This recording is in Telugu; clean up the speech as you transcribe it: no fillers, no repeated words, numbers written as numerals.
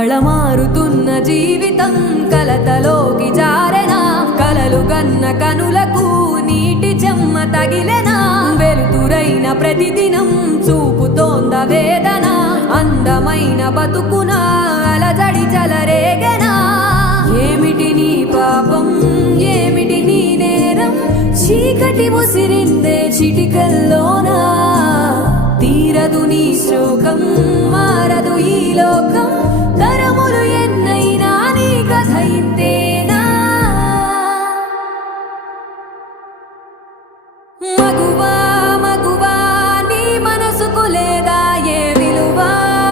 కళమారుతున్న జీవితం కలతలోకి జారెనా కలలు గన్న కనులకు నీటి చెమ్మ తగిలెనా వెలుతురైన ప్రతిదినం చూపుతోంద వేదన అందమైన బతుకున అలజడి చలరేగెనా ఏమిటి నీ పాపం ఏమిటి నీ నేరం చీకటి ముసిరిందే చిటికల్లోనా తీరదు నీ శోకం మారదు ఈ లోకం